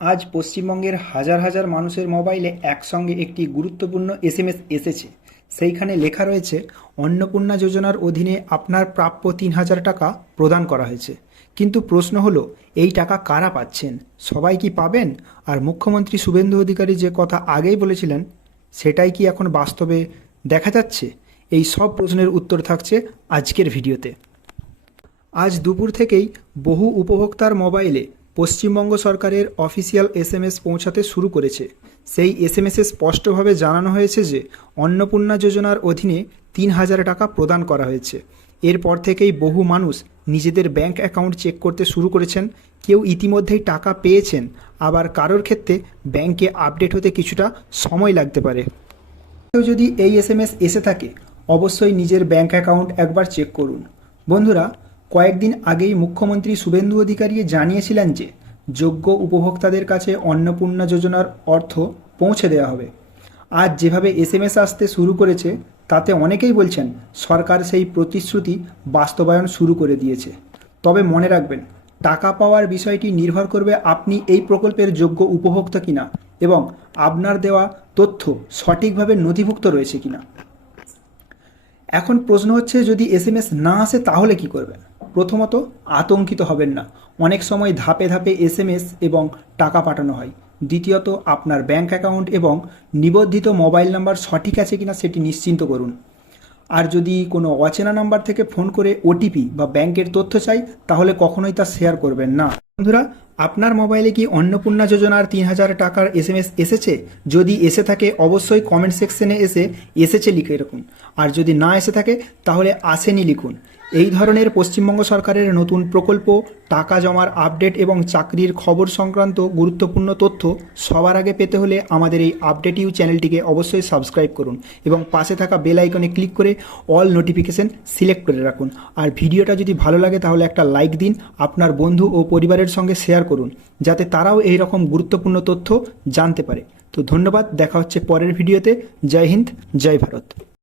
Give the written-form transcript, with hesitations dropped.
আজ পশ্চিমবঙ্গের হাজার হাজার মানুষের মোবাইলে একসঙ্গে একটি গুরুত্বপূর্ণ এসএমএস এসেছে। সেইখানে লেখা রয়েছে, অন্নপূর্ণা যোজনার অধীনে আপনার প্রাপ্য ৩,০০০ টাকা প্রদান করা হয়েছে। কিন্তু প্রশ্ন হলো, এই টাকা কারা পাচ্ছেন? সবাই কি পাবেন? আর মুখ্যমন্ত্রী শুভেন্দু অধিকারী যে কথা আগেই বলেছিলেন, সেটাই কি এখন বাস্তবে দেখা যাচ্ছে? এই সব প্রশ্নের উত্তর থাকছে আজকের ভিডিওতে। আজ দুপুর থেকেই বহু উপভোক্তার মোবাইলে পশ্চিমবঙ্গ সরকারের অফিসিয়াল এসএমএস পৌঁছাতে শুরু করেছে। সেই এসএমএসে স্পষ্টভাবে জানানো হয়েছে যে অন্নপূর্ণা যোজনার অধীনে ৩,০০০ টাকা প্রদান করা হয়েছে। এরপর থেকেই বহু মানুষ নিজেদের ব্যাংক অ্যাকাউন্ট চেক করতে শুরু করেছেন। কেউ ইতিমধ্যেই টাকা পেয়েছেন, আবার কারোর ক্ষেত্রে ব্যাংকে আপডেট হতে কিছুটা সময় লাগতে পারে। কেউ যদি এই এসএমএস এসে থাকে, অবশ্যই নিজের ব্যাংক অ্যাকাউন্ট একবার চেক করুন। বন্ধুরা, কয়েকদিন আগেই মুখ্যমন্ত্রী শুভেন্দু অধিকারী জানিয়েছিলেন যে যোগ্য উপভোক্তাদের কাছে অন্নপূর্ণা যোজনার অর্থ পৌঁছে দেওয়া হবে। আজ যেভাবে এসএমএস আসতে শুরু করেছে, তাতে অনেকেই বলছেন সরকার সেই প্রতিশ্রুতি বাস্তবায়ন শুরু করে দিয়েছে। তবে মনে রাখবেন, টাকা পাওয়ার বিষয়টি নির্ভর করবে আপনি এই প্রকল্পের যোগ্য উপভোক্তা কিনা এবং আপনার দেওয়া তথ্য সঠিকভাবে নথিভুক্ত রয়েছে কিনা। এখন প্রশ্ন হচ্ছে, যদি এসএমএস না আসে তাহলে কি করবেন? প্রথমত, আতঙ্কিত হবেন না। অনেক সময় ধাপে ধাপে এসএমএস এবং টাকা পাঠানো হয়। দ্বিতীয়ত, আপনার ব্যাংক অ্যাকাউন্ট এবং নিবন্ধিত মোবাইল নাম্বার সঠিক আছে কিনা সেটি নিশ্চিন্ত করুন। আর যদি কোনো অচেনা নাম্বার থেকে ফোন করে ওটিপি বা ব্যাংকের তথ্য চাই, তাহলে কখনোই তা শেয়ার করবেন না। বন্ধুরা, আপনার মোবাইলে কি অন্নপূর্ণা যোজনার ৩,০০০ টাকার এসএমএস এসেছে? যদি এসে থাকে, অবশ্যই কমেন্ট সেকশনে এসে এসেছে লিখে রাখুন। আর যদি না এসে থাকে, তাহলে আসেনি লিখুন। এই ধরনের পশ্চিমবঙ্গ সরকারের নতুন প্রকল্প, টাকা জমার আপডেট এবং চাকরির খবর সংক্রান্ত গুরুত্বপূর্ণ তথ্য সবার আগে পেতে হলে আমাদের এই আপডেট ইউ চ্যানেলটিকে অবশ্যই সাবস্ক্রাইব করুন এবং পাশে থাকা বেল আইকনে ক্লিক করে অল নোটিফিকেশন সিলেক্ট করে রাখুন। আর ভিডিওটা যদি ভালো লাগে তাহলে একটা লাইক দিন, আপনার বন্ধু ও পরিবারের সঙ্গে শেয়ার করুন, যাতে তারাও এই রকম গুরুত্বপূর্ণ তথ্য জানতে পারে। তো ধন্যবাদ, দেখা হচ্ছে পরের ভিডিওতে। জয় হিন্দ, জয় ভারত।